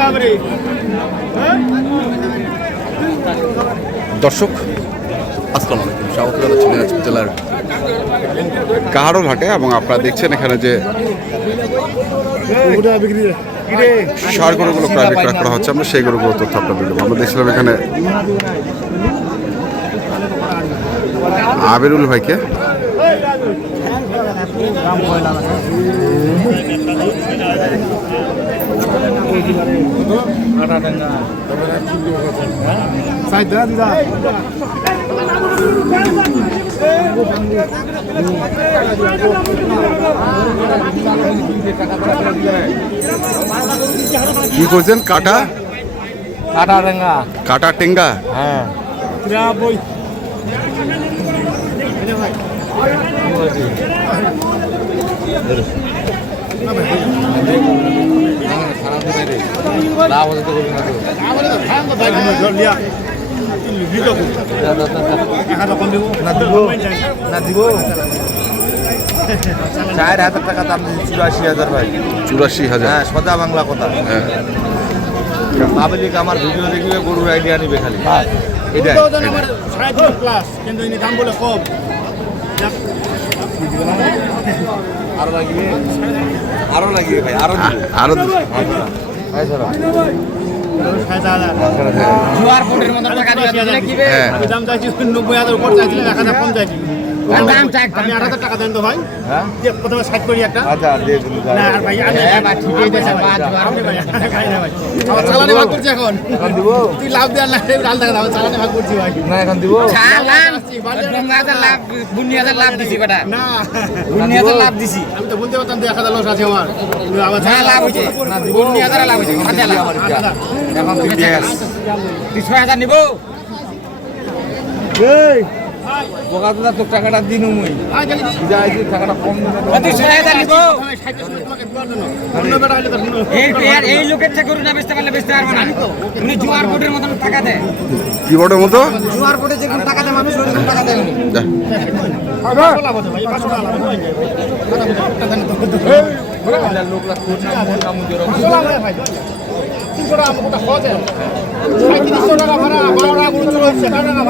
হ্যাঁ? দর্শক আসসালামু আলাইকুম স্বাগত জানাচ্ছি দিনাজপুর জেলার কাহারোল এবং আপনারা দেখছেন এখানে যে সার গরুগুলো প্রায় বিক্রয় করা হচ্ছে আমরা সেই গরুগুলো তথ্য আপনাদের দেবো আমরা দেখছিলাম এখানে আবিরুল ভাইকে দাম কয় লাখ আছে দিদা কি করছেন কাটা কাটা টেঙ্গা কাটা টেঙ্গা হ্যাঁ চার হাজার টাকা দাম চুরাশি হাজার ভাই চুরাশি হাজার হ্যাঁ সদা বাংলা কথা হ্যাঁ পাবলিক আমার ভিডিও দেখবে গরুর আইডিয়া নিবে খালি হ্যাঁ। এটাই সাড়ে কম আরো লাগবে আরো লাগবে ভাই আরো আরো আচ্ছা। আচ্ছা। জোয়ার কোটের মতো টাকা দিয়ে দিলে হ্যাঁ। দাম চাইছি নব্বই হাজার উপর চাইছিলে এক হাজার কম চাইছি আপনি আট হাজার টাকা দেন তো ভাই হ্যাঁ? প্রথমে সাইড করি একটা আচ্ছা না আর এখন তুই লাভ দেওয়ার না লাল দেখা আমার চালানে ভাগ করছি ভাই না এখন দিব লাভ দিছি বেটা না লাভ দিছি আমি তো বলতে পারতাম এক হাজার লস আছে আমার লাভ হয়েছে বুনিয়া লাভ হয়েছে এখন আচ্ছা, আচ্ছা। তুই ছয় হাজার নিব এই বোকাদা তো টাকাটা দিন মুই যা আইছি টাকাটা কম এই লোকের থেকে না বেচতে পারলে বেচতে পারবো না উনি জুয়ার কোটের মতন টাকা দেয় কি বোর্ডের মতো জুয়ার কোটে যেরকম টাকা দেয় মানুষ ওরকম টাকা দেয় লোকরা তিনশো টাকা ভাড়া বারো টাকা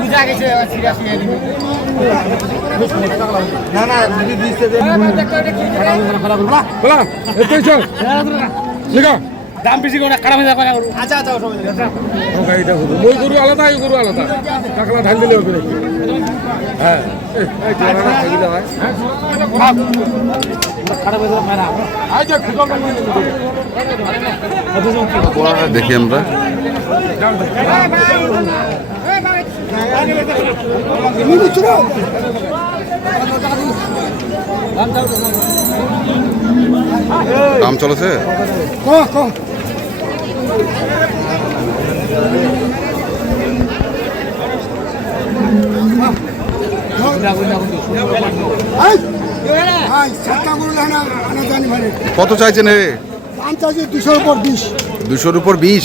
বুঝা গেছে না না হ্যাঁ, হ্যাঁ, দাম বেশি করে খারাপ হয়ে যাবে আচ্ছা আচ্ছা এটা গরু ওই গরু আলাদা ওই গরু আলাদা কাকলা ঢাল দিলে হ্যাঁ দেখি আমরা হ্যাঁ, দাম চলেছে কত চাইছেন রে দুশোর উপর বিশ দুশোর উপর বিশ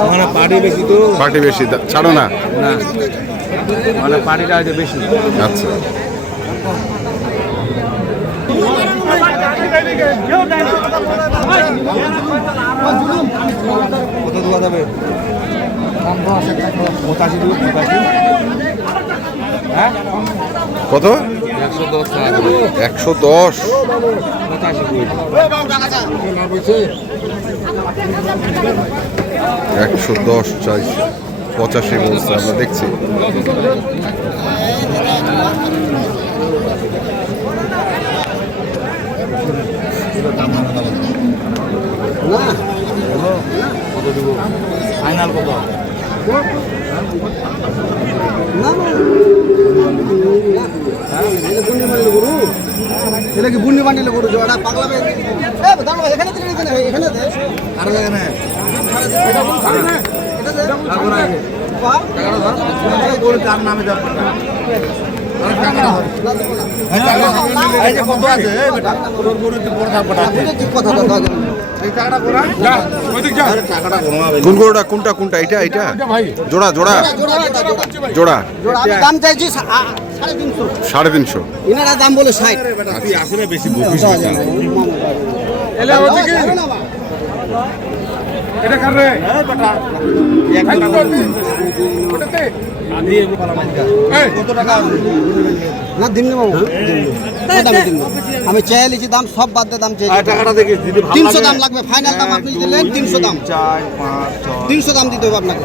মানে পাটি বেশি তো পাটি বেশি ছাড়ো না না মানে পাটিটা হয়তো বেশি আচ্ছা কত যাবে পঁচাশি দু পঁচাশি হ্যাঁ কত একশো দশ পঁচাশি একশো দশ চাইছে পঁচাশি বলছে আমরা দেখছি ফাইনাল কত না এটা কি বুন্নি বান্ডিলে গরু জোড়া পাগলা এখানে এখানে আর এখানে তার নামে কত আছে কথা কোনটা কোনটা এটা সাড়ে তিনশো এনারা দাম বলে ষাট আসলে বেশি হ্যাঁ, এটা কার রে হ্যাঁ, হ্যাঁ, না দিন হ্যাঁ? আমি চেয়ে লিখি দাম সব বাদ দাম চেয়ে তিনশো দাম লাগবে ফাইনাল দাম আপনি দিলেন তিনশো দাম তিনশো দাম দিতে হবে আপনাকে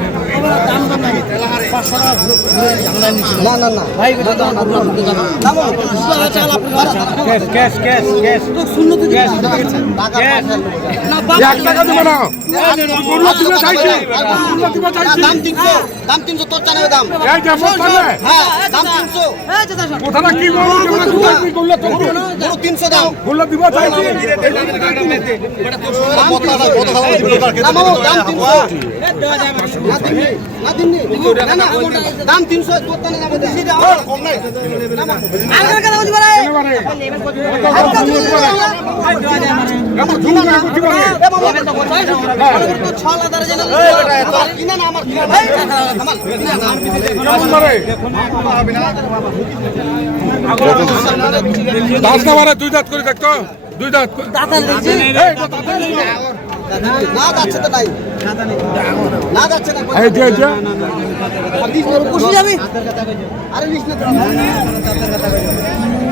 না না না ভাই ক্যাশ ক্যাশ দাম 300 দাম তিনশো তোর চানের দাম হ্যাঁ দাম তিনশো তিনশো দাম দাম তিনশো তোর চানের দাম ছ লাখ কিনা না আমার দাঁত না মারা দুই দাঁত করে দেখতো দুই দাঁত না যাচ্ছে না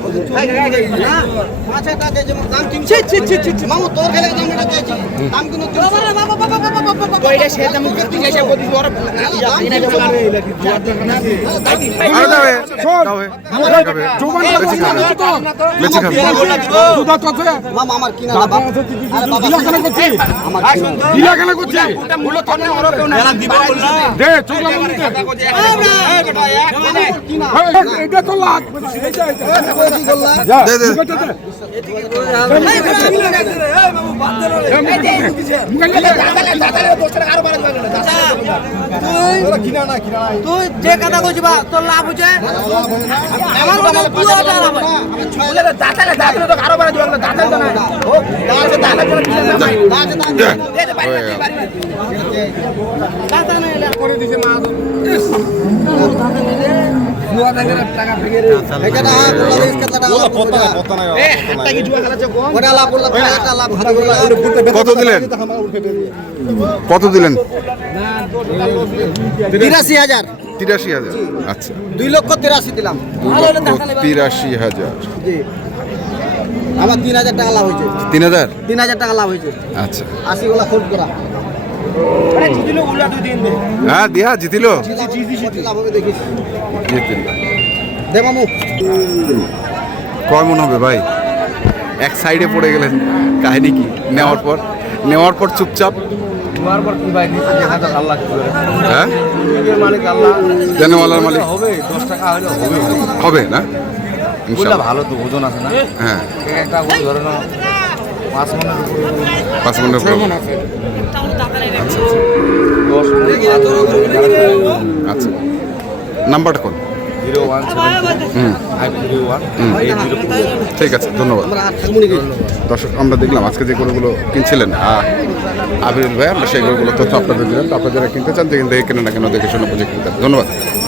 আমার কিনা কেন করছে মূলত দে চোখ এটা তো লাগ তুই যে কথা কইছি বা তোর লাভ হচ্ছে আমার কথা তুই ওটা লাভ দাঁতালে দাঁতালে তো কারো বাড়ি দিবা দাঁতালে তো না ও দাঁতালে দাঁতালে দাঁতালে দাঁতালে করে দিছে মা কত দিলেন কত দিলেন তিরাশি হাজার তিরাশি হাজার আচ্ছা দুই লক্ষ তিরাশি দিলাম তিরাশি হাজার আমার তিন হাজার টাকা লাভ হয়েছে তিন হাজার তিন হাজার টাকা লাভ হয়েছে আচ্ছা আশি গোলা খোঁজ করা মানে হ্যাঁ দিয়া জিতিল কয় মনে হবে ভাই এক সাইডে পড়ে গেলেন কাহিনী কি নেওয়ার পর নেওয়ার পর চুপচাপ হ্যাঁ? মালিক হবে না ভালো তো ওজন আছে না হ্যাঁ একটা ধরে পাঁচ আচ্ছা নাম্বারটা কোন ঠিক আছে ধন্যবাদ দর্শক আমরা দেখলাম আজকে যে গরুগুলো কিনছিলেন আবিরুল ভাই আমরা সেই গরুগুলো তথ্য আপনাদের দিলাম আপনারা যারা কিনতে চান যেখান দেখে কেন না কেন দেখে শোনা পুজো কিনতে ধন্যবাদ